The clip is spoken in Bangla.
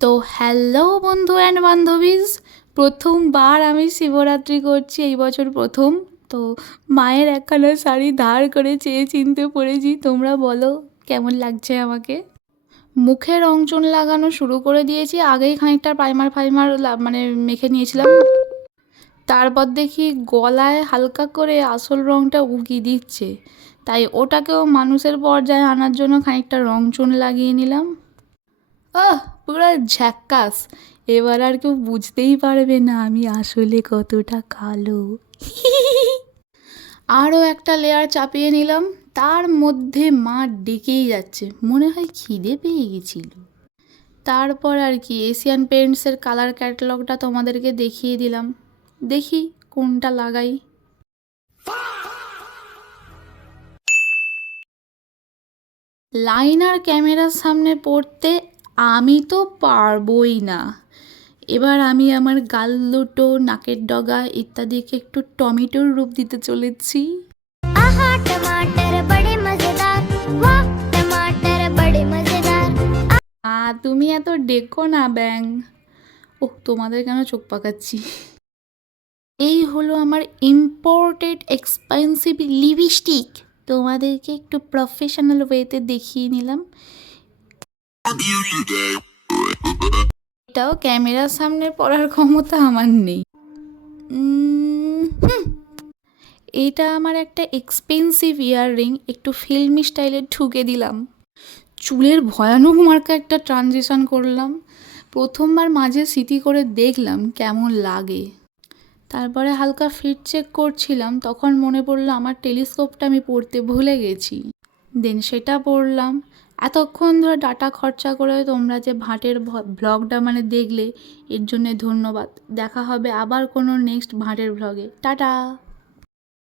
তো হ্যালো বন্ধু অ্যান্ড বান্ধবীজ, প্রথমবার আমি শিবরাত্রি করছি এই বছর প্রথম। তো মায়ের একখানা শাড়ি ধার করে চেয়ে চিনতে পড়েছি। তোমরা বলো কেমন লাগছে আমাকে। মুখে রংচুন লাগানো শুরু করে দিয়েছি, আগেই খানিকটা প্রাইমার ফাইমার মানে মেখে নিয়েছিলাম। তারপর দেখি গলায় হালকা করে আসল রংটা উকি দিচ্ছে, তাই ওটাকেও মানুষের পর্যায়ে আনার জন্য খানিকটা রংচুন লাগিয়ে নিলাম। পুরো ঝ্যাক্কাস। এবার আর কেউ বুঝতেই পারবে না আমি আসলে কতটা কালো। আরও একটা লেয়ার চাপিয়ে নিলাম, তার মধ্যে মা ডেকেই যাচ্ছে, মনে হয় খিদে পেয়ে গেছিল। তারপর আর কি এশিয়ান পেইন্টসের কালার ক্যাটালগটা তোমাদেরকে দেখিয়ে দিলাম, দেখি কোনটা লাগাই। লাইনার ক্যামেরার সামনে পড়তে আমি তো পারবই না। এবার আমি আমার গাল দুটো, নাকের ডগা ইত্যাদিকে একটু টমেটোর রূপ দিতে চলেছি। আহা টমাটার বড়ে মজেদার, বাহ টমাটার বড়ে মজেদার। তুমি এত ডেকো না ব্যাং। তোমাদের কেন চোখ পাকাচ্ছি। এই হলো আমার ইম্পোর্টেড এক্সপেন্সিভ লিপস্টিক, তোমাদেরকে একটু প্রফেশনাল ওয়েতে দেখিয়ে নিলাম। এটাও ক্যামেরার সামনে পড়ার ক্ষমতা আমার নেই। এটা আমার একটা এক্সপেন্সিভ ইয়াররিং, একটু ফিল্মি স্টাইলে ঠুকে দিলাম। চুলের ভয়ানক মার্কা একটা ট্রানজিশন করলাম। প্রথমবার মাঝে স্মৃতি করে দেখলাম কেমন লাগে। তারপরে হালকা ফিট চেক করছিলাম, তখন মনে পড়লো আমার টেলিস্কোপটা আমি পড়তে ভুলে গেছি। দেন সেটা পড়লাম। এতক্ষণ ধরে ডাটা খরচা করে তোমরা যে ভাটের ভ্লগটা মানে দেখলে, এর জন্যে ধন্যবাদ। দেখা হবে আবার কোনো নেক্সট ভাটের ভ্লগে। টাটা।